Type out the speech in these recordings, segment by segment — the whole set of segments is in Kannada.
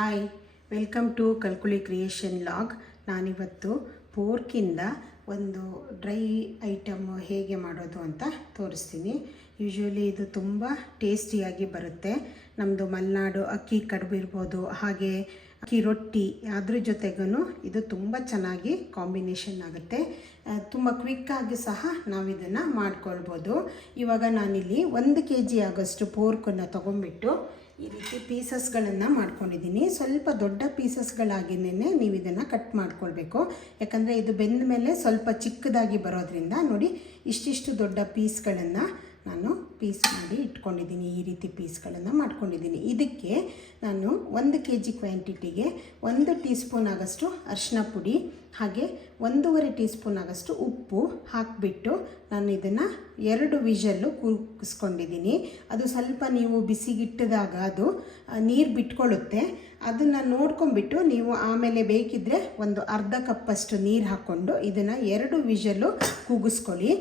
Hi, welcome to Kalkuli creation log. ನಾನಿವತ್ತು ಪೋರ್ಕಿಂದ ಒಂದು ಡ್ರೈ ಐಟಮ್ ಹೇಗೆ ಮಾಡೋದು ಅಂತ ತೋರಿಸ್ತೀನಿ. ಯೂಶ್ವಲಿ ಇದು ತುಂಬ ಟೇಸ್ಟಿಯಾಗಿ ಬರುತ್ತೆ. ನಮ್ಮದು ಮಲೆನಾಡು ಅಕ್ಕಿ ಕಡುಬು ಇರ್ಬೋದು, ಹಾಗೆ ಅಕ್ಕಿ ರೊಟ್ಟಿ ಅದ್ರ ಜೊತೆಗೂ ಇದು ತುಂಬ ಚೆನ್ನಾಗಿ ಕಾಂಬಿನೇಷನ್ ಆಗುತ್ತೆ. ತುಂಬ ಕ್ವಿಕ್ಕಾಗಿ ಸಹ ನಾವು ಇದನ್ನು ಮಾಡ್ಕೊಳ್ಬೋದು. ಇವಾಗ ನಾನಿಲ್ಲಿ 1 kg ಆಗೋಷ್ಟು ಪೋರ್ಕನ್ನು ತೊಗೊಂಡ್ಬಿಟ್ಟು ಈ ರೀತಿ ಪೀಸಸ್ಗಳನ್ನು ಮಾಡ್ಕೊಂಡಿದ್ದೀನಿ. ಸ್ವಲ್ಪ ದೊಡ್ಡ ಪೀಸಸ್ಗಳಾಗಿನೇ ನೀವು ಇದನ್ನು ಕಟ್ ಮಾಡ್ಕೊಳ್ಬೇಕು. ಯಾಕಂದರೆ ಇದು ಬೆಂದ ಮೇಲೆ ಸ್ವಲ್ಪ ಚಿಕ್ಕದಾಗಿ ಬರೋದ್ರಿಂದ ನೋಡಿ ಇಷ್ಟಿಷ್ಟು ದೊಡ್ಡ ಪೀಸ್ಗಳನ್ನು ನಾನು ಪೀಸ್ ಮಾಡಿ ಇಟ್ಕೊಂಡಿದ್ದೀನಿ. ಈ ರೀತಿ ಪೀಸ್ಗಳನ್ನು ಮಾಡ್ಕೊಂಡಿದ್ದೀನಿ. ಇದಕ್ಕೆ ನಾನು 1 kg ಕ್ವಾಂಟಿಟಿಗೆ 1 ಟೀ ಸ್ಪೂನ್ ಆಗೋಷ್ಟು ಅರಿಶಿನ ಪುಡಿ, ಹಾಗೆ 1.5 ಟೀ ಸ್ಪೂನ್ ಆಗೋಷ್ಟು ಉಪ್ಪು ಹಾಕಿಬಿಟ್ಟು ನಾನು ಇದನ್ನು 2 ವಿಷಲ್ಲು ಕೂಗಿಸ್ಕೊಂಡಿದ್ದೀನಿ. ಅದು ಸ್ವಲ್ಪ ನೀವು ಬಿಸಿಗಿಟ್ಟಿದಾಗ ಅದು ನೀರು ಬಿಟ್ಕೊಳ್ಳುತ್ತೆ. ಅದನ್ನು ನೋಡ್ಕೊಂಬಿಟ್ಟು ನೀವು ಆಮೇಲೆ ಬೇಕಿದ್ದರೆ ಒಂದು ಅರ್ಧ ಕಪ್ಪಷ್ಟು ನೀರು ಹಾಕ್ಕೊಂಡು ಇದನ್ನು 2 ವಿಷಲ್ಲು ಕೂಗಿಸ್ಕೊಳ್ಳಿ.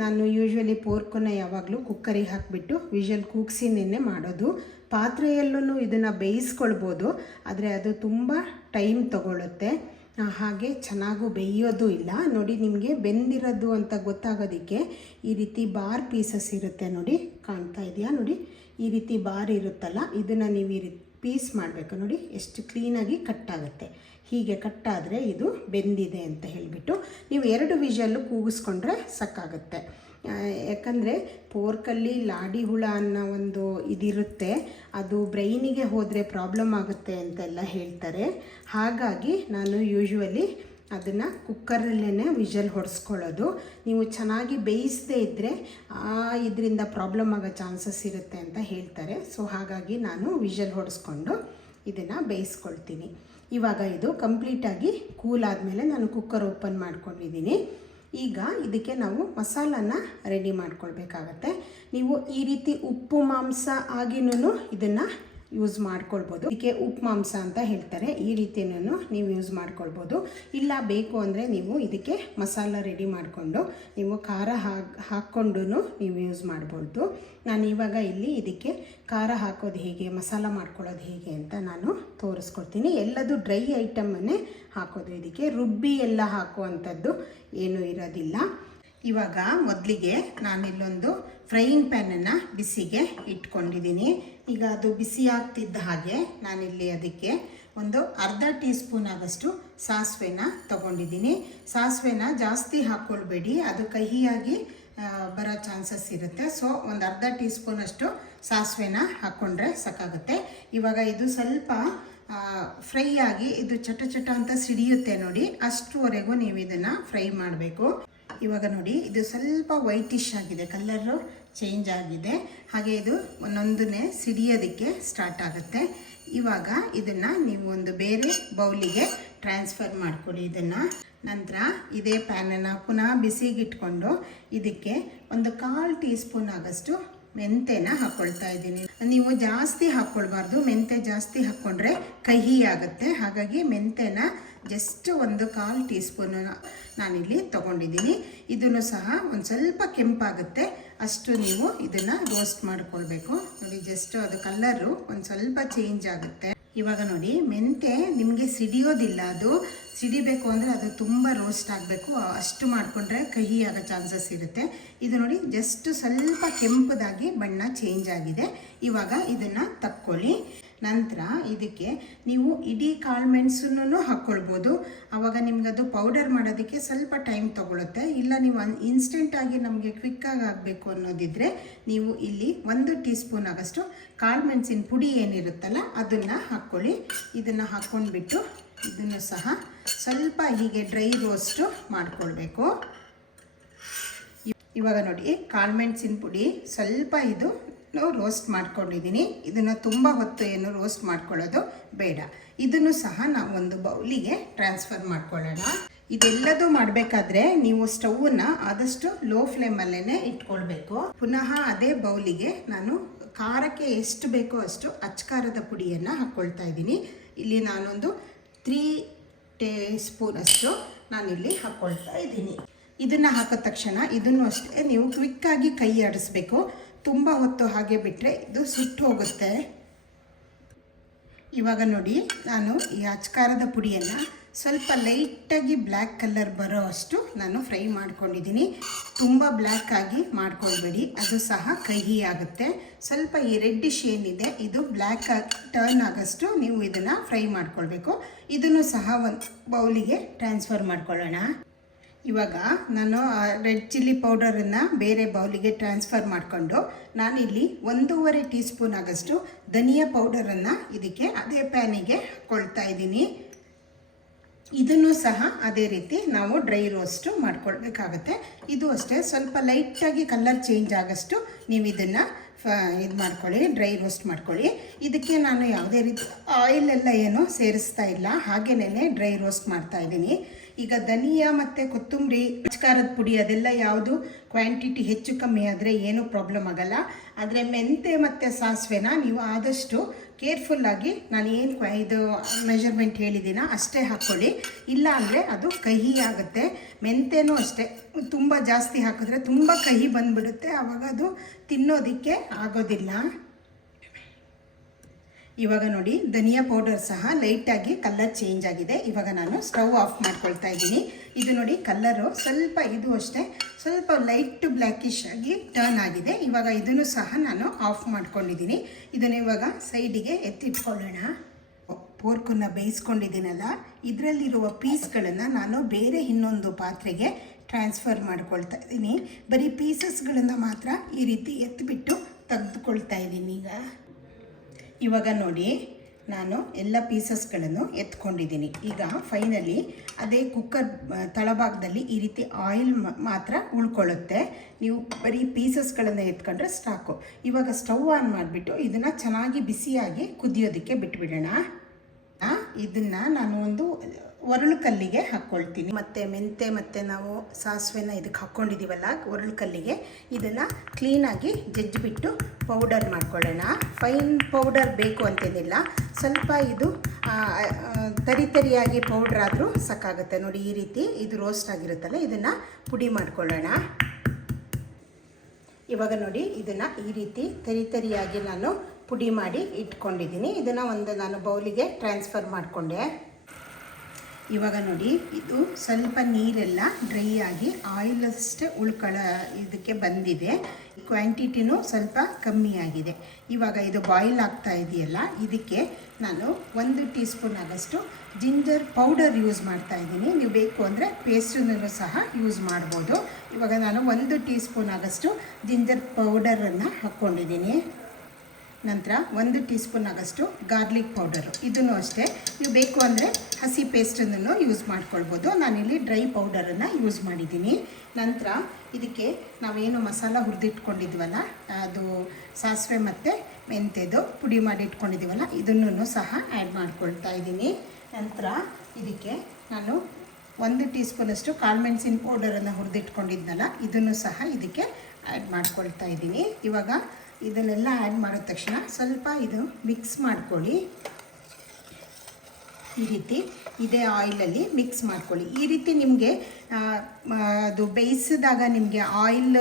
ನಾನು ಯೂಶ್ವಲಿ ಪೋರ್ಕನ್ನು ಯಾವಾಗಲೂ ಕುಕ್ಕರಿಗೆ ಹಾಕಿಬಿಟ್ಟು ವಿಷಲ್ ಕೂಗಿಸಿನೇ ಮಾಡೋದು. ಪಾತ್ರೆಯಲ್ಲೂ ಇದನ್ನು ಬೇಯಿಸ್ಕೊಳ್ಬೋದು, ಆದರೆ ಅದು ತುಂಬ ಟೈಮ್ ತಗೊಳ್ಳುತ್ತೆ, ಹಾಗೆ ಚೆನ್ನಾಗೂ ಬೇಯೋದು ಇಲ್ಲ. ನೋಡಿ, ನಿಮಗೆ ಬೆಂದಿರೋದು ಅಂತ ಗೊತ್ತಾಗೋದಕ್ಕೆ ಈ ರೀತಿ ಬಾರ್ ಪೀಸಸ್ ಇರುತ್ತೆ ನೋಡಿ, ಕಾಣ್ತಾ ಇದೆಯಾ ನೋಡಿ, ಈ ರೀತಿ ಬಾರ್ ಇರುತ್ತಲ್ಲ, ಇದನ್ನು ನೀವು ಈ ರೀತಿ ಪೀಸ್ ಮಾಡಬೇಕು. ನೋಡಿ ಎಷ್ಟು ಕ್ಲೀನಾಗಿ ಕಟ್ಟಾಗುತ್ತೆ. ಹೀಗೆ ಕಟ್ಟಾದರೆ ಇದು ಬೆಂದಿದೆ ಅಂತ ಹೇಳಿಬಿಟ್ಟು ನೀವು 2 ವಿಷಲ್ಲು ಕೂಗಿಸ್ಕೊಂಡ್ರೆ ಸಾಕಾಗುತ್ತೆ. ಯಾಕಂದರೆ ಪೋರ್ಕಲ್ಲಿ ಲಾಡಿ ಹುಳ ಅನ್ನೋ ಒಂದು ಇದಿರುತ್ತೆ, ಅದು ಬ್ರೈನಿಗೆ ಹೋದರೆ ಪ್ರಾಬ್ಲಮ್ ಆಗುತ್ತೆ ಅಂತೆಲ್ಲ ಹೇಳ್ತಾರೆ. ಹಾಗಾಗಿ ನಾನು ಯೂಶ್ವಲಿ ಅದನ್ನು ಕುಕ್ಕರಲ್ಲೇ ವಿಷಲ್ ಹೊಡೆಸ್ಕೊಳ್ಳೋದು. ನೀವು ಚೆನ್ನಾಗಿ ಬೇಯಿಸದೇ ಇದ್ದರೆ ಇದರಿಂದ ಪ್ರಾಬ್ಲಮ್ ಆಗೋ ಚಾನ್ಸಸ್ ಇರುತ್ತೆ ಅಂತ ಹೇಳ್ತಾರೆ. ಸೊ ಹಾಗಾಗಿ ನಾನು ವಿಷಲ್ ಹೊಡೆಸ್ಕೊಂಡು ಇದನ್ನು ಬೇಯಿಸ್ಕೊಳ್ತೀನಿ. ಇವಾಗ ಇದು ಕಂಪ್ಲೀಟಾಗಿ ಕೂಲ್ ಆದಮೇಲೆ ನಾನು ಕುಕ್ಕರ್ ಓಪನ್ ಮಾಡ್ಕೊಂಡಿದ್ದೀನಿ. ಈಗ ಇದಕ್ಕೆ ನಾವು ಮಸಾಲನ ರೆಡಿ ಮಾಡ್ಕೊಳ್ಬೇಕಾಗತ್ತೆ. ನೀವು ಈ ರೀತಿ ಉಪ್ಪು ಮಾಂಸ ಆಗಿನೂ ಇದನ್ನು ಯೂಸ್ ಮಾಡ್ಕೊಳ್ಬೋದು. ಇದಕ್ಕೆ ಉಪ್ಪು ಮಾಂಸ ಅಂತ ಹೇಳ್ತಾರೆ. ಈ ರೀತಿಯೂ ನೀವು ಯೂಸ್ ಮಾಡ್ಕೊಳ್ಬೋದು. ಇಲ್ಲ ಬೇಕು ಅಂದರೆ ನೀವು ಇದಕ್ಕೆ ಮಸಾಲ ರೆಡಿ ಮಾಡಿಕೊಂಡು ನೀವು ಖಾರ ಹಾಕ್ಕೊಂಡು ನೀವು ಯೂಸ್ ಮಾಡ್ಬೋದು. ನಾನು ಇವಾಗ ಇಲ್ಲಿ ಇದಕ್ಕೆ ಖಾರ ಹಾಕೋದು ಹೇಗೆ, ಮಸಾಲ ಮಾಡ್ಕೊಳ್ಳೋದು ಹೇಗೆ ಅಂತ ನಾನು ತೋರಿಸ್ಕೊಡ್ತೀನಿ. ಎಲ್ಲದು ಡ್ರೈ ಐಟಮನ್ನೇ ಹಾಕೋದು. ಇದಕ್ಕೆ ರುಬ್ಬಿ ಎಲ್ಲ ಹಾಕುವಂಥದ್ದು ಏನೂ ಇರೋದಿಲ್ಲ. ಇವಾಗ ಮೊದಲಿಗೆ ನಾನಿಲ್ಲೊಂದು ಫ್ರೈಯಿಂಗ್ ಪ್ಯಾನನ್ನು ಬಿಸಿಗೆ ಇಟ್ಕೊಂಡಿದ್ದೀನಿ. ಈಗ ಅದು ಬಿಸಿ ಆಗ್ತಿದ್ದ ಹಾಗೆ ನಾನಿಲ್ಲಿ ಅದಕ್ಕೆ ಒಂದು ಅರ್ಧ ಟೀ ಸ್ಪೂನ್ ಆಗೋಷ್ಟು ಸಾಸಿವೆನ ತೊಗೊಂಡಿದ್ದೀನಿ. ಸಾಸಿವೆನ ಜಾಸ್ತಿ ಹಾಕ್ಕೊಳ್ಬೇಡಿ, ಅದು ಕಹಿಯಾಗಿ ಬರೋ ಚಾನ್ಸಸ್ ಇರುತ್ತೆ. ಸೊ ಒಂದು ಅರ್ಧ ಟೀ ಸ್ಪೂನಷ್ಟು ಸಾಸಿವೆನ ಹಾಕ್ಕೊಂಡ್ರೆ ಸಾಕಾಗುತ್ತೆ. ಇವಾಗ ಇದು ಸ್ವಲ್ಪ ಫ್ರೈ ಆಗಿ ಇದು ಚಟ ಅಂತ ಸಿಡಿಯುತ್ತೆ ನೋಡಿ, ಅಷ್ಟುವರೆಗೂ ನೀವು ಇದನ್ನು ಫ್ರೈ ಮಾಡಬೇಕು. ಇವಾಗ ನೋಡಿ, ಇದು ಸ್ವಲ್ಪ ವೈಟಿಶ್ ಆಗಿದೆ, ಕಲರು ಚೇಂಜ್ ಆಗಿದೆ, ಹಾಗೆ ಇದು ಒಂದೊಂದನ್ನೇ ಸಿಡಿಯೋದಕ್ಕೆ ಸ್ಟಾರ್ಟ್ ಆಗುತ್ತೆ. ಇವಾಗ ಇದನ್ನು ನೀವು ಒಂದು ಬೇರೆ ಬೌಲಿಗೆ ಟ್ರಾನ್ಸ್ಫರ್ ಮಾಡ್ಕೊಳ್ಳಿ. ಇದನ್ನು ನಂತರ ಇದೇ ಪ್ಯಾನನ್ನು ಪುನಃ ಬಿಸಿಗಿಟ್ಕೊಂಡು ಇದಕ್ಕೆ ಒಂದು 1/4 ಟೀ ಸ್ಪೂನ್ ಆಗೋಷ್ಟು ಮೆಂತೆನ ಹಾಕ್ಕೊಳ್ತಾ ಇದ್ದೀನಿ. ನೀವು ಜಾಸ್ತಿ ಹಾಕ್ಕೊಳ್ಬಾರ್ದು, ಮೆಂತೆ ಜಾಸ್ತಿ ಹಾಕ್ಕೊಂಡ್ರೆ ಕಹಿ ಆಗುತ್ತೆ. ಹಾಗಾಗಿ ಮೆಂತೆನ ಜಸ್ಟ್ ಒಂದು 1/4 ಟೀ ಸ್ಪೂನ್ ನಾನಿಲ್ಲಿ ತೊಗೊಂಡಿದ್ದೀನಿ. ಇದನ್ನು ಸಹ ಒಂದು ಸ್ವಲ್ಪ ಕೆಂಪಾಗುತ್ತೆ ಅಷ್ಟು ನೀವು ಇದನ್ನು ರೋಸ್ಟ್ ಮಾಡ್ಕೊಳ್ಬೇಕು. ನೋಡಿ, ಜಸ್ಟ್ ಅದು ಕಲರು ಒಂದು ಸ್ವಲ್ಪ ಚೇಂಜ್ ಆಗುತ್ತೆ. ಇವಾಗ ನೋಡಿ, ಮೆಂತೆ ನಿಮಗೆ ಸಿಡಿಯೋದಿಲ್ಲ, ಅದು ಸಿಡಿಬೇಕು ಅಂದರೆ ಅದು ತುಂಬ ರೋಸ್ಟ್ ಆಗಬೇಕು, ಅಷ್ಟು ಮಾಡಿಕೊಂಡ್ರೆ ಕಹಿ ಆಗೋ ಚಾನ್ಸಸ್ ಇರುತ್ತೆ. ಇದು ನೋಡಿ, ಜಸ್ಟ್ ಸ್ವಲ್ಪ ಕೆಂಪದಾಗಿ ಬಣ್ಣ ಚೇಂಜ್ ಆಗಿದೆ. ಇವಾಗ ಇದನ್ನು ತಕ್ಕೊಳ್ಳಿ. ನಂತರ ಇದಕ್ಕೆ ನೀವು ಇಡೀ ಕಾಳು ಮೆಣಸನ್ನು ಹಾಕ್ಕೊಳ್ಬೋದು. ಆವಾಗ ನಿಮಗದು ಪೌಡರ್ ಮಾಡೋದಕ್ಕೆ ಸ್ವಲ್ಪ ಟೈಮ್ ತೊಗೊಳುತ್ತೆ. ಇಲ್ಲ ನೀವು ಇನ್ಸ್ಟೆಂಟಾಗಿ ನಮಗೆ ಕ್ವಿಕ್ಕಾಗಿ ಆಗಬೇಕು ಅನ್ನೋದಿದ್ದರೆ ನೀವು ಇಲ್ಲಿ 1 ಟೀ ಸ್ಪೂನ್ ಆಗೋಷ್ಟು ಕಾಳು ಮೆಣಸಿನ ಪುಡಿ ಏನಿರುತ್ತಲ್ಲ ಅದನ್ನು ಹಾಕ್ಕೊಳ್ಳಿ. ಇದನ್ನು ಹಾಕ್ಕೊಂಡ್ಬಿಟ್ಟು ಇದನ್ನು ಸಹ ಸ್ವಲ್ಪ ಹೀಗೆ ಡ್ರೈ ರೋಸ್ಟು ಮಾಡಿಕೊಳ್ಬೇಕು. ಇವಾಗ ನೋಡಿ, ಕಾಳು ಮೆಣಸಿನ ಪುಡಿ ಸ್ವಲ್ಪ ಇದು ರೋಸ್ಟ್ ಮಾಡ್ಕೊಂಡಿದ್ದೀನಿ. ಇದನ್ನು ತುಂಬ ಹೊತ್ತು ಏನು ರೋಸ್ಟ್ ಮಾಡ್ಕೊಳ್ಳೋದು ಬೇಡ. ಇದನ್ನು ಸಹ ನಾವು ಒಂದು ಬೌಲಿಗೆ ಟ್ರಾನ್ಸ್ಫರ್ ಮಾಡ್ಕೊಳ್ಳೋಣ. ಇದೆಲ್ಲದೂ ಮಾಡಬೇಕಾದ್ರೆ ನೀವು ಸ್ಟವ್ನ ಆದಷ್ಟು ಲೋ ಫ್ಲೇಮಲ್ಲೇ ಇಟ್ಕೊಳ್ಬೇಕು. ಪುನಃ ಅದೇ ಬೌಲಿಗೆ ನಾನು ಖಾರಕ್ಕೆ ಎಷ್ಟು ಬೇಕೋ ಅಷ್ಟು ಅಚ್ಚಕಾರದ ಪುಡಿಯನ್ನು ಹಾಕ್ಕೊಳ್ತಾ ಇದ್ದೀನಿ. ಇಲ್ಲಿ ನಾನೊಂದು 3 ಟೀ ಸ್ಪೂನ್ ಅಷ್ಟು ನಾನಿಲ್ಲಿ ಹಾಕ್ಕೊಳ್ತಾ ಇದ್ದೀನಿ. ಇದನ್ನು ಹಾಕಿದ ತಕ್ಷಣ ಇದನ್ನು ಅಷ್ಟೇ ನೀವು ಕ್ವಿಕ್ಕಾಗಿ ಕೈ ಆಡಿಸ್ಬೇಕು. ತುಂಬ ಹೊತ್ತು ಹಾಗೆ ಬಿಟ್ಟರೆ ಇದು ಸುಟ್ಟು ಹೋಗುತ್ತೆ. ಇವಾಗ ನೋಡಿ ನಾನು ಈ ಅಚ್ಕಾರದ ಪುಡಿಯನ್ನು ಸ್ವಲ್ಪ ಲೈಟಾಗಿ ಬ್ಲ್ಯಾಕ್ ಕಲರ್ ಬರೋ ಅಷ್ಟು ನಾನು ಫ್ರೈ ಮಾಡ್ಕೊಂಡಿದ್ದೀನಿ. ತುಂಬ ಬ್ಲ್ಯಾಕ್ ಆಗಿ ಮಾಡ್ಕೊಳ್ಬೇಡಿ, ಅದು ಸಹ ಕಹಿ ಆಗುತ್ತೆ. ಸ್ವಲ್ಪ ಈ ರೆಡ್ಡಿಶ್ ಏನಿದೆ ಇದು ಬ್ಲ್ಯಾಕ್ ಟರ್ನ್ ಆಗೋಷ್ಟು ನೀವು ಇದನ್ನು ಫ್ರೈ ಮಾಡ್ಕೊಳ್ಬೇಕು. ಇದನ್ನು ಸಹ ಒಂದು ಬೌಲಿಗೆ ಟ್ರಾನ್ಸ್ಫರ್ ಮಾಡ್ಕೊಳ್ಳೋಣ. ಇವಾಗ ನಾನು ರೆಡ್ ಚಿಲ್ಲಿ ಪೌಡರನ್ನು ಬೇರೆ ಬೌಲಿಗೆ ಟ್ರಾನ್ಸ್ಫರ್ ಮಾಡಿಕೊಂಡು ನಾನಿಲ್ಲಿ 1.5 ಟೀ ಸ್ಪೂನ್ ಆಗೋಷ್ಟು ಧನಿಯಾ ಪೌಡರನ್ನು ಇದಕ್ಕೆ ಅದೇ ಪ್ಯಾನಿಗೆ ಹಾಕ್ಕೊಳ್ತಾ ಇದ್ದೀನಿ. ಇದನ್ನು ಸಹ ಅದೇ ರೀತಿ ನಾವು ಡ್ರೈ ರೋಸ್ಟು ಮಾಡ್ಕೊಳ್ಬೇಕಾಗತ್ತೆ. ಇದು ಅಷ್ಟೇ ಸ್ವಲ್ಪ ಲೈಟಾಗಿ ಕಲರ್ ಚೇಂಜ್ ಆಗೋಷ್ಟು ನೀವು ಇದನ್ನು ಇದು ಮಾಡ್ಕೊಳ್ಳಿ, ಡ್ರೈ ರೋಸ್ಟ್ ಮಾಡ್ಕೊಳ್ಳಿ. ಇದಕ್ಕೆ ನಾನು ಯಾವುದೇ ರೀತಿ ಆಯಿಲೆಲ್ಲ ಏನೂ ಸೇರಿಸ್ತಾ ಇಲ್ಲ, ಹಾಗೇನೇ ಡ್ರೈ ರೋಸ್ಟ್ ಮಾಡ್ತಾಯಿದ್ದೀನಿ. ಈಗ ಧನಿಯಾ ಮತ್ತು ಕೊತ್ತಂಬರಿ ಅಚ್ಕಾರದ ಪುಡಿ ಅದೆಲ್ಲ ಯಾವುದು ಕ್ವಾಂಟಿಟಿ ಹೆಚ್ಚು ಕಮ್ಮಿ ಆದರೆ ಏನೂ ಪ್ರಾಬ್ಲಮ್ ಆಗೋಲ್ಲ. ಆದರೆ ಮೆಂತೆ ಮತ್ತು ಸಾಸಿವೆನ ನೀವು ಆದಷ್ಟು ಕೇರ್ಫುಲ್ಲಾಗಿ ನಾನು ಏನು ಇದು ಮೆಜರ್ಮೆಂಟ್ ಹೇಳಿದ್ದೀನೋ ಅಷ್ಟೇ ಹಾಕ್ಕೊಳ್ಳಿ, ಇಲ್ಲ ಅಂದರೆ ಅದು ಕಹಿ ಆಗುತ್ತೆ. ಮೆಂತೆನೂ ಅಷ್ಟೇ ತುಂಬ ಜಾಸ್ತಿ ಹಾಕಿದ್ರೆ ತುಂಬ ಕಹಿ ಬಂದುಬಿಡುತ್ತೆ, ಆವಾಗ ಅದು ತಿನ್ನೋದಕ್ಕೆ ಆಗೋದಿಲ್ಲ. ಇವಾಗ ನೋಡಿ ಧನಿಯಾ ಪೌಡರ್ ಸಹ ಲೈಟಾಗಿ ಕಲರ್ ಚೇಂಜ್ ಆಗಿದೆ. ಇವಾಗ ನಾನು ಸ್ಟವ್ ಆಫ್ ಮಾಡ್ಕೊಳ್ತಾ ಇದ್ದೀನಿ. ಇದು ನೋಡಿ ಕಲ್ಲರು ಸ್ವಲ್ಪ ಇದು ಅಷ್ಟೇ ಸ್ವಲ್ಪ ಲೈಟ್ ಬ್ಲ್ಯಾಕಿಶ್ ಆಗಿ ಟರ್ನ್ ಆಗಿದೆ. ಇವಾಗ ಇದನ್ನು ಸಹ ನಾನು ಆಫ್ ಮಾಡ್ಕೊಂಡಿದ್ದೀನಿ. ಇದನ್ನು ಇವಾಗ ಸೈಡಿಗೆ ಎತ್ತಿಟ್ಕೊಳ್ಳೋಣ. ಪೋರ್ಕನ್ನು ಬೇಯಿಸ್ಕೊಂಡಿದ್ದೀನಲ್ಲ, ಇದರಲ್ಲಿರುವ ಪೀಸ್ಗಳನ್ನು ನಾನು ಬೇರೆ ಇನ್ನೊಂದು ಪಾತ್ರೆಗೆ ಟ್ರಾನ್ಸ್ಫರ್ ಮಾಡ್ಕೊಳ್ತಾ ಇದ್ದೀನಿ. ಬರೀ ಪೀಸಸ್ಗಳನ್ನು ಮಾತ್ರ ಈ ರೀತಿ ಎತ್ತಿಬಿಟ್ಟು ತೆಗೆದುಕೊಳ್ತಾ ಇದ್ದೀನಿ. ಇವಾಗ ನೋಡಿ ನಾನು ಎಲ್ಲ ಪೀಸಸ್ಗಳನ್ನು ಎತ್ಕೊಂಡಿದ್ದೀನಿ. ಈಗ ಫೈನಲಿ ಅದೇ ಕುಕ್ಕರ್ ತಳಭಾಗದಲ್ಲಿ ಈ ರೀತಿ ಆಯಿಲ್ ಮಾತ್ರ ಉಳ್ಕೊಳ್ಳುತ್ತೆ. ನೀವು ಬರೀ ಪೀಸಸ್ಗಳನ್ನು ಎತ್ಕೊಂಡ್ರೆ ಸಾಕು. ಇವಾಗ ಸ್ಟವ್ ಆನ್ ಮಾಡಿಬಿಟ್ಟು ಇದನ್ನು ಚೆನ್ನಾಗಿ ಬಿಸಿಯಾಗಿ ಕುದಿಯೋದಕ್ಕೆ ಬಿಟ್ಬಿಡೋಣ. ಇದನ್ನು ನಾನು ಒಂದು ಒರಳು ಕಲ್ಲಿಗೆ ಹಾಕ್ಕೊಳ್ತೀನಿ. ಮತ್ತು ಮೆಂತೆ ಮತ್ತು ನಾವು ಸಾಸಿವೆನ ಇದಕ್ಕೆ ಹಾಕ್ಕೊಂಡಿದ್ದೀವಲ್ಲ ಒರಳು ಕಲ್ಲಿಗೆ, ಇದನ್ನು ಕ್ಲೀನಾಗಿ ಜಜ್ಜಿಬಿಟ್ಟು ಪೌಡರ್ ಮಾಡ್ಕೊಳ್ಳೋಣ. ಫೈನ್ ಪೌಡರ್ ಬೇಕು ಅಂತೇನಿಲ್ಲ, ಸ್ವಲ್ಪ ಇದು ತರಿಯಾಗಿ ಪೌಡ್ರ್ ಆದರೂ ಸಾಕಾಗುತ್ತೆ. ನೋಡಿ ಈ ರೀತಿ ಇದು ರೋಸ್ಟ್ ಆಗಿರುತ್ತಲ್ಲ, ಇದನ್ನು ಪುಡಿ ಮಾಡ್ಕೊಳ್ಳೋಣ. ಇವಾಗ ನೋಡಿ ಇದನ್ನು ಈ ರೀತಿ ತರಿಯಾಗಿ ನಾನು ಪುಡಿ ಮಾಡಿ ಇಟ್ಕೊಂಡಿದ್ದೀನಿ. ಇದನ್ನು ನಾನು ಬೌಲಿಗೆ ಟ್ರಾನ್ಸ್ಫರ್ ಮಾಡಿಕೊಂಡೆ. ಇವಾಗ ನೋಡಿ ಇದು ಸ್ವಲ್ಪ ನೀರೆಲ್ಲ ಡ್ರೈ ಆಗಿ ಆಯಿಲ್ ಅಷ್ಟೇ ಇದಕ್ಕೆ ಬಂದಿದೆ. ಕ್ವಾಂಟಿಟಿನೂ ಸ್ವಲ್ಪ ಕಮ್ಮಿ ಆಗಿದೆ. ಇವಾಗ ಇದು ಬಾಯ್ಲ್ ಆಗ್ತಾ ಇದೆಯಲ್ಲ, ಇದಕ್ಕೆ ನಾನು 1 ಟೀ ಸ್ಪೂನ್ ಆಗೋಷ್ಟು ಜಿಂಜರ್ ಪೌಡರ್ ಯೂಸ್ ಮಾಡ್ತಾ ಇದ್ದೀನಿ. ನೀವು ಬೇಕು ಅಂದರೆ ಪೇಸ್ಟನ್ನು ಸಹ ಯೂಸ್ ಮಾಡ್ಬೋದು. ಇವಾಗ ನಾನು 1 ಟೀ ಸ್ಪೂನ್ ಆಗೋಷ್ಟು ಜಿಂಜರ್ ಪೌಡರನ್ನು ಹಾಕ್ಕೊಂಡಿದ್ದೀನಿ. ನಂತರ 1 ಟೀ ಸ್ಪೂನ್ ಆಗೋಷ್ಟು ಗಾರ್ಲಿಕ್ ಪೌಡರು, ಇದನ್ನು ಅಷ್ಟೇ ನೀವು ಬೇಕು ಅಂದರೆ ಹಸಿ ಪೇಸ್ಟನ್ನು ಯೂಸ್ ಮಾಡ್ಕೊಳ್ಬೋದು. ನಾನಿಲ್ಲಿ ಡ್ರೈ ಪೌಡರನ್ನು ಯೂಸ್ ಮಾಡಿದ್ದೀನಿ. ನಂತರ ಇದಕ್ಕೆ ನಾವೇನು ಮಸಾಲ ಹುರಿದಿಟ್ಕೊಂಡಿದ್ವಲ್ಲ, ಅದು ಸಾಸಿವೆ ಮತ್ತು ಮೆಂತೆದು ಪುಡಿ ಮಾಡಿ ಇಟ್ಕೊಂಡಿದ್ದೀವಲ್ಲ, ಇದನ್ನು ಸಹ ಆ್ಯಡ್ ಮಾಡ್ಕೊಳ್ತಾ ಇದ್ದೀನಿ. ನಂತರ ಇದಕ್ಕೆ ನಾನು 1 ಟೀ ಸ್ಪೂನಷ್ಟು ಕಾಳುಮೆಣಸಿನ ಪೌಡರನ್ನು ಹುರಿದಿಟ್ಕೊಂಡಿದ್ನಲ್ಲ, ಇದನ್ನು ಸಹ ಇದಕ್ಕೆ ಆ್ಯಡ್ ಮಾಡ್ಕೊಳ್ತಾ ಇದ್ದೀನಿ. ಇವಾಗ ಇದನ್ನೆಲ್ಲ ಆ್ಯಡ್ ಮಾಡಿದ ತಕ್ಷಣ ಸ್ವಲ್ಪ ಇದು ಮಿಕ್ಸ್ ಮಾಡ್ಕೊಳ್ಳಿ. ಈ ರೀತಿ ಇದೇ ಆಯಿಲಲ್ಲಿ ಮಿಕ್ಸ್ ಮಾಡ್ಕೊಳ್ಳಿ. ಈ ರೀತಿ ನಿಮಗೆ ಅದು ಬೇಯಿಸಿದಾಗ ನಿಮಗೆ ಆಯಿಲ್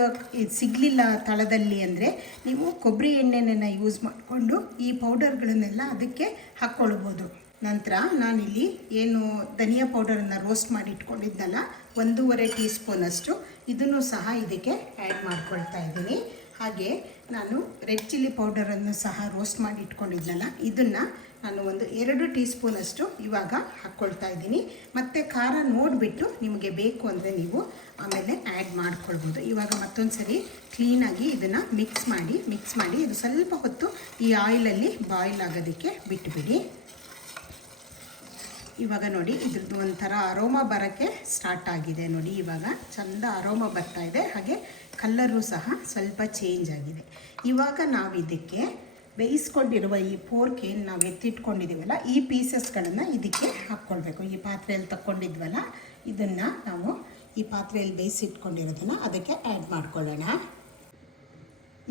ಸಿಗಲಿಲ್ಲ ತಳದಲ್ಲಿ ಅಂದರೆ ನೀವು ಕೊಬ್ಬರಿ ಎಣ್ಣೆನ ಯೂಸ್ ಮಾಡಿಕೊಂಡು ಈ ಪೌಡರ್ಗಳನ್ನೆಲ್ಲ ಅದಕ್ಕೆ ಹಾಕ್ಕೊಳ್ಬೋದು. ನಂತರ ನಾನಿಲ್ಲಿ ಏನು ಧನಿಯಾ ಪೌಡರನ್ನು ರೋಸ್ಟ್ ಮಾಡಿ ಇಟ್ಕೊಂಡಿದ್ದಲ್ಲ 1.5 ಟೀ ಸ್ಪೂನಷ್ಟು ಇದನ್ನು ಸಹ ಇದಕ್ಕೆ ಆ್ಯಡ್ ಮಾಡ್ಕೊಳ್ತಾ ಇದ್ದೀನಿ. ಹಾಗೆ ನಾನು ರೆಡ್ ಚಿಲ್ಲಿ ಪೌಡರನ್ನು ಸಹ ರೋಸ್ಟ್ ಮಾಡಿ ಇಟ್ಕೊಂಡಿದ್ದಲ್ಲ, ಇದನ್ನು ನಾನು ಒಂದು 2 ಟೀ ಸ್ಪೂನಷ್ಟು ಇವಾಗ ಹಾಕ್ಕೊಳ್ತಾ ಇದ್ದೀನಿ. ಮತ್ತು ಖಾರ ನೋಡಿಬಿಟ್ಟು ನಿಮಗೆ ಬೇಕು ಅಂದರೆ ನೀವು ಆಮೇಲೆ ಆ್ಯಡ್ ಮಾಡ್ಕೊಳ್ಬೋದು. ಇವಾಗ ಮತ್ತೊಂದು ಸರಿ ಕ್ಲೀನಾಗಿ ಇದನ್ನು ಮಿಕ್ಸ್ ಮಾಡಿ ಇದು ಸ್ವಲ್ಪ ಹೊತ್ತು ಈ ಆಯಿಲಲ್ಲಿ ಬಾಯ್ಲ್ ಆಗೋದಕ್ಕೆ ಬಿಟ್ಟುಬಿಡಿ. ಇವಾಗ ನೋಡಿ ಇದ್ರದ್ದು ಒಂಥರ ಅರೋಮಾ ಬರೋಕ್ಕೆ ಸ್ಟಾರ್ಟ್ ಆಗಿದೆ. ನೋಡಿ ಇವಾಗ ಚೆಂದ ಅರೋಮಾ ಬರ್ತಾ ಇದೆ, ಹಾಗೆ ಕಲ್ಲರು ಸಹ ಸ್ವಲ್ಪ ಚೇಂಜ್ ಆಗಿದೆ. ಇವಾಗ ನಾವು ಇದಕ್ಕೆ ಬೇಯಿಸ್ಕೊಂಡಿರುವ ಈ ಪೋರ್ಕ್ ಏನು ನಾವು ಎತ್ತಿಟ್ಕೊಂಡಿದ್ದೀವಲ್ಲ, ಈ ಪೀಸಸ್ಗಳನ್ನು ಇದಕ್ಕೆ ಹಾಕ್ಕೊಳ್ಬೇಕು. ಈ ಪಾತ್ರೆಯಲ್ಲಿ ತಗೊಂಡಿದ್ವಲ್ಲ, ಇದನ್ನು ನಾವು ಈ ಪಾತ್ರೆಯಲ್ಲಿ ಬೇಯಿಸಿಟ್ಕೊಂಡಿರೋದನ್ನು ಅದಕ್ಕೆ ಆ್ಯಡ್ ಮಾಡ್ಕೊಳ್ಳೋಣ.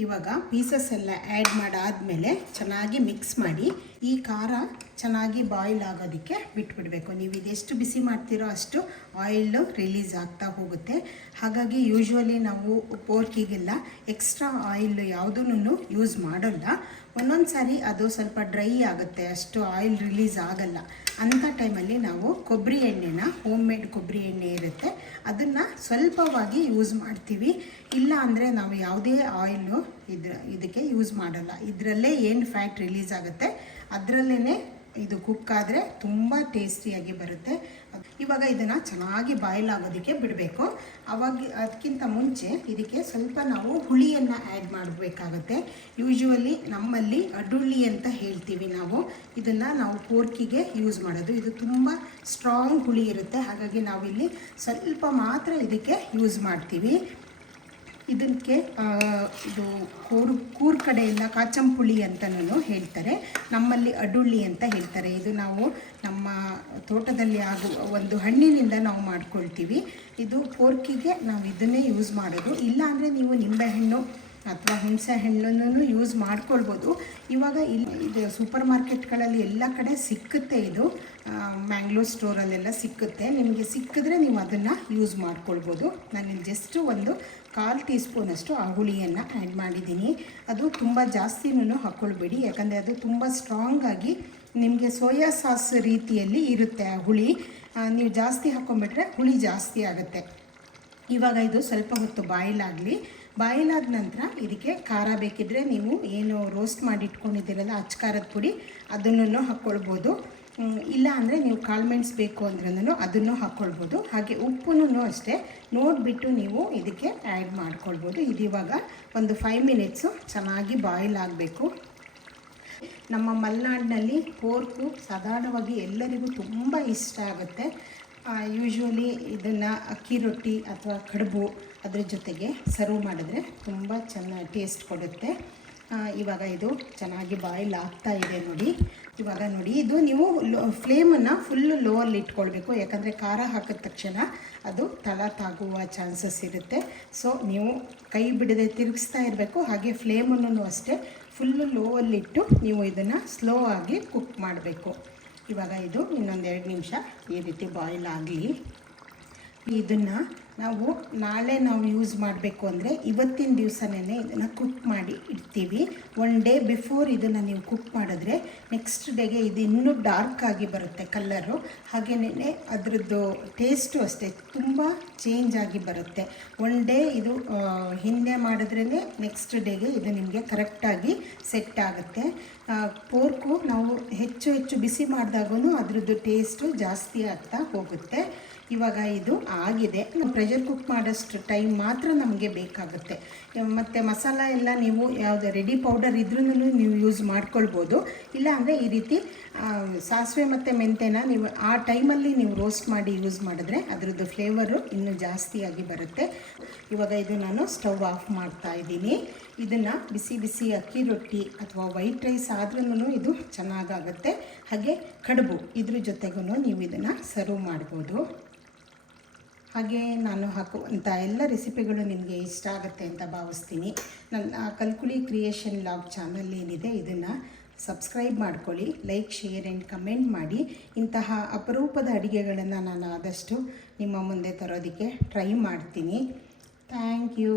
ಇವಾಗ ಪೀಸಸ್ ಎಲ್ಲ ಆ್ಯಡ್ ಮಾಡಾದಮೇಲೆ ಚೆನ್ನಾಗಿ ಮಿಕ್ಸ್ ಮಾಡಿ ಈ ಖಾರ ಚೆನ್ನಾಗಿ ಬಾಯ್ಲ್ ಆಗೋದಕ್ಕೆ ಬಿಟ್ಬಿಡಬೇಕು. ನೀವು ಇದೆಷ್ಟು ಬಿಸಿ ಮಾಡ್ತೀರೋ ಅಷ್ಟು ಆಯಿಲು ರಿಲೀಸ್ ಆಗ್ತಾ ಹೋಗುತ್ತೆ. ಹಾಗಾಗಿ ಯೂಶ್ವಲಿ ನಾವು ಪೋರ್ಕಿಗೆಲ್ಲ ಎಕ್ಸ್ಟ್ರಾ ಆಯಿಲ್ ಯಾವುದೂ ಯೂಸ್ ಮಾಡೋಲ್ಲ. ಒಂದೊಂದು ಸಾರಿ ಅದು ಸ್ವಲ್ಪ ಡ್ರೈ ಆಗುತ್ತೆ, ಅಷ್ಟು ಆಯಿಲ್ ರಿಲೀಸ್ ಆಗಲ್ಲ. ಅಂಥ ಟೈಮಲ್ಲಿ ನಾವು ಕೊಬ್ಬರಿ ಎಣ್ಣೆನ, ಹೋಮ್ ಮೇಡ್ ಕೊಬ್ಬರಿ ಎಣ್ಣೆ ಇರುತ್ತೆ, ಅದನ್ನು ಸ್ವಲ್ಪವಾಗಿ ಯೂಸ್ ಮಾಡ್ತೀವಿ. ಇಲ್ಲ ಅಂದರೆ ನಾವು ಯಾವುದೇ ಆಯಿಲು ಇದಕ್ಕೆ ಯೂಸ್ ಮಾಡಲ್ಲ. ಇದರಲ್ಲೇ ಏನು ಫ್ಯಾಟ್ ರಿಲೀಸ್ ಆಗುತ್ತೆ ಅದರಲ್ಲೇ ಇದು ಕುಕ್ ಆದರೆ ತುಂಬ ಟೇಸ್ಟಿಯಾಗಿ ಬರುತ್ತೆ. ಇವಾಗ ಇದನ್ನು ಚೆನ್ನಾಗಿ ಬಾಯ್ಲ್ ಆಗೋದಕ್ಕೆ ಬಿಡಬೇಕು. ಅವಾಗ ಅದಕ್ಕಿಂತ ಮುಂಚೆ ಇದಕ್ಕೆ ಸ್ವಲ್ಪ ನಾವು ಹುಳಿಯನ್ನು ಆ್ಯಡ್ ಮಾಡಬೇಕಾಗುತ್ತೆ. ಯೂಶ್ವಲಿ ನಮ್ಮಲ್ಲಿ ಅಡುಳ್ಳಿ ಅಂತ ಹೇಳ್ತೀವಿ ನಾವು. ಇದನ್ನು ನಾವು ಪೋರ್ಕಿಗೆ ಯೂಸ್ ಮಾಡೋದು. ಇದು ತುಂಬ ಸ್ಟ್ರಾಂಗ್ ಹುಳಿ ಇರುತ್ತೆ, ಹಾಗಾಗಿ ನಾವಿಲ್ಲಿ ಸ್ವಲ್ಪ ಮಾತ್ರ ಇದಕ್ಕೆ ಯೂಸ್ ಮಾಡ್ತೀವಿ. ಇದಕ್ಕೆ ಇದು ಕೂರ್ ಕಡೆಯೆಲ್ಲ ಕಾಚಂಪುಳಿ ಅಂತಲೂ ಹೇಳ್ತಾರೆ, ನಮ್ಮಲ್ಲಿ ಅಡುಳ್ಳಿ ಅಂತ ಹೇಳ್ತಾರೆ. ಇದು ನಾವು ನಮ್ಮ ತೋಟದಲ್ಲಿ ಆಗುವ ಒಂದು ಹಣ್ಣಿನಿಂದ ನಾವು ಮಾಡ್ಕೊಳ್ತೀವಿ. ಇದು ಪೋರ್ಕಿಗೆ ನಾವು ಇದನ್ನೇ ಯೂಸ್ ಮಾಡೋದು. ಇಲ್ಲ ಅಂದರೆ ನೀವು ನಿಂಬೆಹಣ್ಣು ಅಥವಾ ಹುಣಸೆ ಹಣ್ಣನ್ನು ಯೂಸ್ ಮಾಡ್ಕೊಳ್ಬೋದು. ಇವಾಗ ಇದು ಸೂಪರ್ ಮಾರ್ಕೆಟ್ಗಳಲ್ಲಿ ಎಲ್ಲ ಕಡೆ ಸಿಕ್ಕುತ್ತೆ. ಇದು ಮ್ಯಾಂಗ್ಳೂರ್ ಸ್ಟೋರಲ್ಲೆಲ್ಲ ಸಿಕ್ಕುತ್ತೆ. ನಿಮಗೆ ಸಿಕ್ಕಿದ್ರೆ ನೀವು ಅದನ್ನು ಯೂಸ್ ಮಾಡ್ಕೊಳ್ಬೋದು. ನಾನು ಜಸ್ಟ್ ಒಂದು 1/4 ಟೀ ಸ್ಪೂನಷ್ಟು ಆ ಹುಳಿಯನ್ನು ಆ್ಯಡ್ ಮಾಡಿದ್ದೀನಿ. ಅದು ತುಂಬ ಜಾಸ್ತಿನೂ ಹಾಕ್ಕೊಳ್ಬೇಡಿ, ಯಾಕಂದರೆ ಅದು ತುಂಬ ಸ್ಟ್ರಾಂಗಾಗಿ ನಿಮಗೆ ಸೋಯಾ ಸಾಸ್ ರೀತಿಯಲ್ಲಿ ಇರುತ್ತೆ ಆ ಹುಳಿ. ನೀವು ಜಾಸ್ತಿ ಹಾಕ್ಕೊಂಬಿಟ್ರೆ ಹುಳಿ ಜಾಸ್ತಿ ಆಗುತ್ತೆ. ಇವಾಗ ಇದು ಸ್ವಲ್ಪ ಹೊತ್ತು ಬಾಯ್ಲ್ ಆಗಲಿ. ಬಾಯ್ಲ್ ಆದ ನಂತರ ಇದಕ್ಕೆ ಖಾರ ಬೇಕಿದ್ದರೆ ನೀವು ಏನು ರೋಸ್ಟ್ ಮಾಡಿ ಇಟ್ಕೊಂಡಿದ್ದೀರಲ್ಲ ಅಚ್ಚ ಖಾರದ ಪುಡಿ ಅದನ್ನು ಹಾಕ್ಕೊಳ್ಬೋದು. ಇಲ್ಲ ಅಂದರೆ ನೀವು ಕಾಳು ಮೆಣಸು ಬೇಕು ಅಂದ್ರೂ ಅದನ್ನು ಹಾಕ್ಕೊಳ್ಬೋದು. ಹಾಗೆ ಉಪ್ಪನ್ನು ಅಷ್ಟೇ ನೋಡಿಬಿಟ್ಟು ನೀವು ಇದಕ್ಕೆ ಆ್ಯಡ್ ಮಾಡ್ಕೊಳ್ಬೋದು. ಇದು ಇವಾಗ ಒಂದು 5 ಮಿನಿಟ್ಸು ಚೆನ್ನಾಗಿ ಬಾಯ್ಲ್ ಆಗಬೇಕು. ನಮ್ಮ ಮಲೆನಾಡಿನಲ್ಲಿ ಪೋರ್ಕು ಸಾಧಾರಣವಾಗಿ ಎಲ್ಲರಿಗೂ ತುಂಬ ಇಷ್ಟ ಆಗುತ್ತೆ. ಯೂಶ್ವಲಿ ಇದನ್ನು ಅಕ್ಕಿ ರೊಟ್ಟಿ ಅಥವಾ ಕಡುಬು ಅದ್ರ ಜೊತೆಗೆ ಸರ್ವ್ ಮಾಡಿದ್ರೆ ತುಂಬ ಚೆನ್ನಾಗಿ ಟೇಸ್ಟ್ ಕೊಡುತ್ತೆ. ಇವಾಗ ಇದು ಚೆನ್ನಾಗಿ ಬಾಯ್ಲ್ ಆಗ್ತಾ ಇದೆ ನೋಡಿ. ಇವಾಗ ನೋಡಿ, ಇದು ನೀವು ಫ್ಲೇಮನ್ನು ಫುಲ್ಲು ಲೋವಲ್ಲಿ ಇಟ್ಕೊಳ್ಬೇಕು, ಯಾಕಂದರೆ ಖಾರ ಹಾಕಿದ ತಕ್ಷಣ ಅದು ತಳ ತಾಗುವ ಚಾನ್ಸಸ್ ಇರುತ್ತೆ. ಸೊ ನೀವು ಕೈ ಬಿಡದೆ ತಿರುಗಿಸ್ತಾ ಇರಬೇಕು. ಹಾಗೆ ಫ್ಲೇಮನ್ನು ಅಷ್ಟೇ ಫುಲ್ಲು ಲೋವಲ್ಲಿಟ್ಟು ನೀವು ಇದನ್ನು ಸ್ಲೋ ಆಗಿ ಕುಕ್ ಮಾಡಬೇಕು. ಇವಾಗ ಇದು ಇನ್ನೊಂದು 2 ನಿಮಿಷ ಈ ರೀತಿ ಬಾಯ್ಲ್ ಆಗಲಿ. ಇದನ್ನು ನಾವು ನಾಳೆ ಯೂಸ್ ಮಾಡಬೇಕು ಅಂದರೆ ಇವತ್ತಿನ ದಿವಸನೇ ಇದನ್ನು ಕುಕ್ ಮಾಡಿ ಇಡ್ತೀವಿ. 1 ಡೇ ಬಿಫೋರ್ ಇದನ್ನು ನೀವು ಕುಕ್ ಮಾಡಿದ್ರೆ ನೆಕ್ಸ್ಟ್ ಡೇಗೆ ಇದು ಇನ್ನೂ ಡಾರ್ಕ್ ಆಗಿ ಬರುತ್ತೆ ಕಲ್ಲರು. ಹಾಗೆಯೇ ಅದರದ್ದು ಟೇಸ್ಟು ಅಷ್ಟೇ ತುಂಬ ಚೇಂಜ್ ಆಗಿ ಬರುತ್ತೆ. 1 ಡೇ ಇದು ಹಿಂದೆ ಮಾಡಿದ್ರೇ ನೆಕ್ಸ್ಟ್ ಡೇಗೆ ಇದು ನಿಮಗೆ ಕರೆಕ್ಟಾಗಿ ಸೆಟ್ ಆಗುತ್ತೆ. ಪೋರ್ಕು ನಾವು ಹೆಚ್ಚು ಬಿಸಿ ಮಾಡಿದಾಗೂ ಅದರದ್ದು ಟೇಸ್ಟು ಜಾಸ್ತಿ ಆಗ್ತಾ ಹೋಗುತ್ತೆ. ಇವಾಗ ಇದು ಆಗಿದೆ. ಪ್ರೆಷರ್ ಕುಕ್ ಮಾಡೋಷ್ಟು ಟೈಮ್ ಮಾತ್ರ ನಮಗೆ ಬೇಕಾಗುತ್ತೆ. ಮತ್ತು ಮಸಾಲ ಎಲ್ಲ ನೀವು ಯಾವುದು ರೆಡಿ ಪೌಡರ್ ಇದ್ರೂ ನೀವು ಯೂಸ್ ಮಾಡ್ಕೊಳ್ಬೋದು. ಇಲ್ಲ ಅಂದರೆ ಈ ರೀತಿ ಸಾಸಿವೆ ಮತ್ತು ಮೆಂತ್ಯನ ನೀವು ಆ ಟೈಮಲ್ಲಿ ನೀವು ರೋಸ್ಟ್ ಮಾಡಿ ಯೂಸ್ ಮಾಡಿದ್ರೆ ಅದರದ್ದು ಫ್ಲೇವರು ಇನ್ನೂ ಜಾಸ್ತಿಯಾಗಿ ಬರುತ್ತೆ. ಇವಾಗ ಇದು ನಾನು ಸ್ಟವ್ ಆಫ್ ಮಾಡ್ತಾ ಇದ್ದೀನಿ. ಇದನ್ನು ಬಿಸಿ ಅಕ್ಕಿ ರೊಟ್ಟಿ ಅಥವಾ ವೈಟ್ ರೈಸ್ ಆದ್ರೂ ಇದು ಚೆನ್ನಾಗಾಗುತ್ತೆ. ಹಾಗೆ ಕಡುಬು ಇದ್ರ ಜೊತೆಗೂ ನೀವು ಇದನ್ನು ಸರ್ವ್ ಮಾಡ್ಬೋದು. ಹಾಗೆ ನಾನು ಹಾಕುವಂಥ ಎಲ್ಲ ರೆಸಿಪಿಗಳು ನಿಮಗೆ ಇಷ್ಟ ಆಗುತ್ತೆ ಅಂತ ಭಾವಿಸ್ತೀನಿ. ನನ್ನ ಕಲ್ಕುಳಿ ಕ್ರಿಯೇಷನ್ ಲಾಗ್ ಚಾನಲ್ ಏನಿದೆ ಇದನ್ನು ಸಬ್ಸ್ಕ್ರೈಬ್ ಮಾಡ್ಕೊಳ್ಳಿ, ಲೈಕ್, ಶೇರ್ ಆ್ಯಂಡ್ ಕಮೆಂಟ್ ಮಾಡಿ. ಇಂತಹ ಅಪರೂಪದ ಅಡುಗೆಗಳನ್ನು ನಾನು ಆದಷ್ಟು ನಿಮ್ಮ ಮುಂದೆ ತರೋದಕ್ಕೆ ಟ್ರೈ ಮಾಡ್ತೀನಿ. Thank you.